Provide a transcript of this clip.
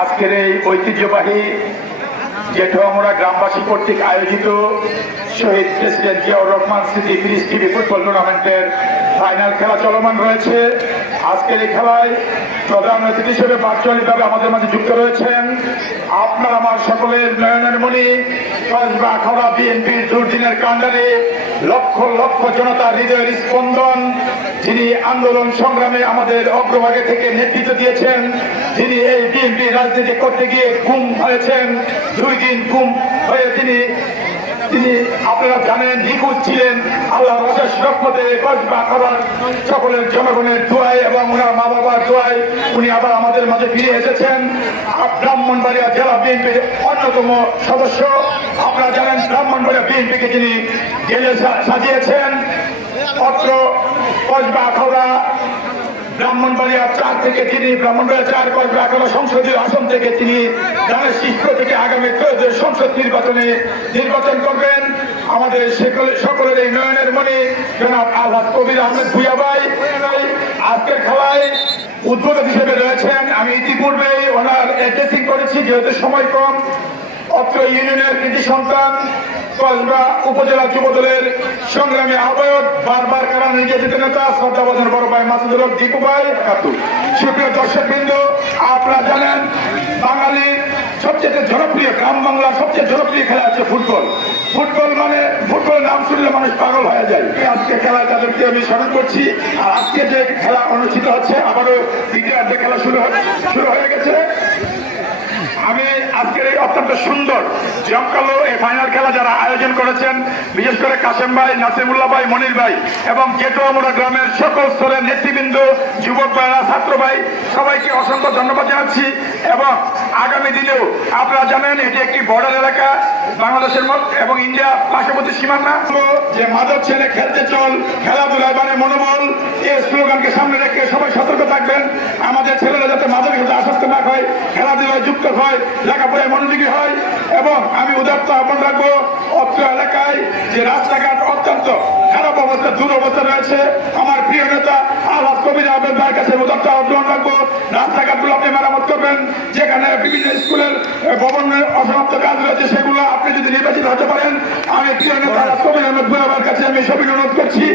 আজকের এই ঐতিহ্যবাহী জেঠুয়ামুড়া গ্রামবাসী কর্তৃক আয়োজিত শহীদ প্রেসিডেন্ট জিয়াউর রহমান স্মৃতি পিস টিভি ফুটবল টুর্নামেন্টের ফাইনাল খেলা চলমান রয়েছে। আজকের এই খেলায় প্রধান অতিথি হিসেবে ভার্চুয়ালিভাবে আমাদের মাঝে যুক্ত রয়েছেন আপনার আমার সকলের নয়নের মণি আখাউড়া বিএনপির দুর্দিনের কাণ্ডারে লক্ষ লক্ষ জনতার হৃদয়ের স্পন্দন, যিনি আন্দোলন সংগ্রামে আমাদের অগ্রভাগে থেকে নেতৃত্ব দিয়েছেন, যিনি এই বিএনপি রাজনীতি করতে গিয়ে গুম হয়েছেন, 2 দিন গুম হয়ে তিনি আপনারা জানেন নিখোঁজ ছিলেন। আল্লাহর অশেষ রহমতে কসবা খাবার সকলের জনগণের দোয়ায় এবং ওনার মা বাবার দোয়ায় উনি আবার আমাদের মাঝে ফিরে এসেছেন। ব্রাহ্মণবাড়িয়া জেলা বিএনপির অন্যতম সদস্য। আপনারা জানেন ব্রাহ্মণবাড়িয়া বিএনপিকে যিনি জেলে সাজিয়েছেন। অত্র কসবা খাওড়া ব্রাহ্মণবাড়িয়া 4 থেকে তিনি ব্রাহ্মণবাড়িয়া 4 কসবা খাওড়া সংসদীয় আসন থেকে তিনি ধানের শীর্ষ থেকে আগামী ত্রয়োদশ সংসদ নির্বাচন করবেন। আমাদের সকলের এই নয়নের মণি জনাব আলহাজ কবির আহমেদ ভূঁইয়া ভাই আজকের খেলায় উদ্বোধক হিসেবে রয়েছেন। আমি ইতিপূর্বে ওনার অ্যাড্রেসিং করেছি, যেহেতু সময় কম। অত্র ইউনিয়নের কৃতি সন্তান কসবা উপজেলা যুবদলের সংগ্রামী আহ্বায়ক, বারবার কারা নির্যাতিত নেতা শ্রদ্ধাভাজন বড় ভাই মাসুদুল হক দীপু ভাই। সুপ্রিয় দর্শকবৃন্দ, আপনারা জানেন বাঙালির সবচেয়ে জনপ্রিয়, গ্রাম বাংলার সবচেয়ে জনপ্রিয় খেলা হচ্ছে ফুটবল। ফুটবল মানে ফুটবল নাম শুনলে মানুষ পাগল হয়ে যায়। আজকে খেলায় তাদেরকে আমি স্মরণ করছি। আর আজকে যে খেলা অনুষ্ঠিত হচ্ছে, আবারও দ্বিতীয়ার্ধে খেলা শুরু হয়ে গেছে। আমি আজকের এই অত্যন্ত সুন্দর জমকালো এই ফাইনাল খেলা যারা আয়োজন করেছেন, বিশেষ করে কাশেম ভাই, নাসিমুল্লাহ ভাই, মনির ভাই এবং জেঠুয়ামুড়া গ্রামের সকল স্তরের নেতৃবৃন্দ, যুবক ভাইরা, ছাত্র ভাই, সবাইকে অসংখ্য ধন্যবাদ জানাচ্ছি। এবং আগামী দিনেও আপনারা জানেন এটি একটি বর্ডার এলাকা, বাংলাদেশের এবং ইন্ডিয়া পার্শ্ববর্তী সীমানা। যে মাদক ছেলে খেলতে চল, খেলাধুলায় মানে মনোবল, এই স্লোগানকে সামনে রেখে সবাই সতর্ক থাকবেন। আমাদের ছেলেরা যাতে মাদকের সাথে আসক্ত না হয়, খেলাধুলায় যুক্ত হয়, লেখাপড়ায় মনোযোগী হয়। এবং আমি উদাত্ত আহ্বান রাখবো, অত্র এলাকায় যে রাস্তাঘাট অত্যন্ত খারাপ অবস্থা, দুরবস্থা রয়েছে, আমার প্রিয় নেতা আলহাজ কবির আহমেদ ভাইয়ের কাছে উদাত্ত আহ্বান রাখবো, রাস্তাঘাটগুলো আপনি মেরামত করবেন। যেখানে বিভিন্ন স্কুলের ভবনের অসমাপ্ত কাজ রয়েছে, সেগুলো আপনি যদি নির্বাচিত হতে পারেন, আমি প্রিয় নেতা আলহাজ কবির আহমেদ ভাইয়ের কাছে আমি সবই অনুরোধ করছি।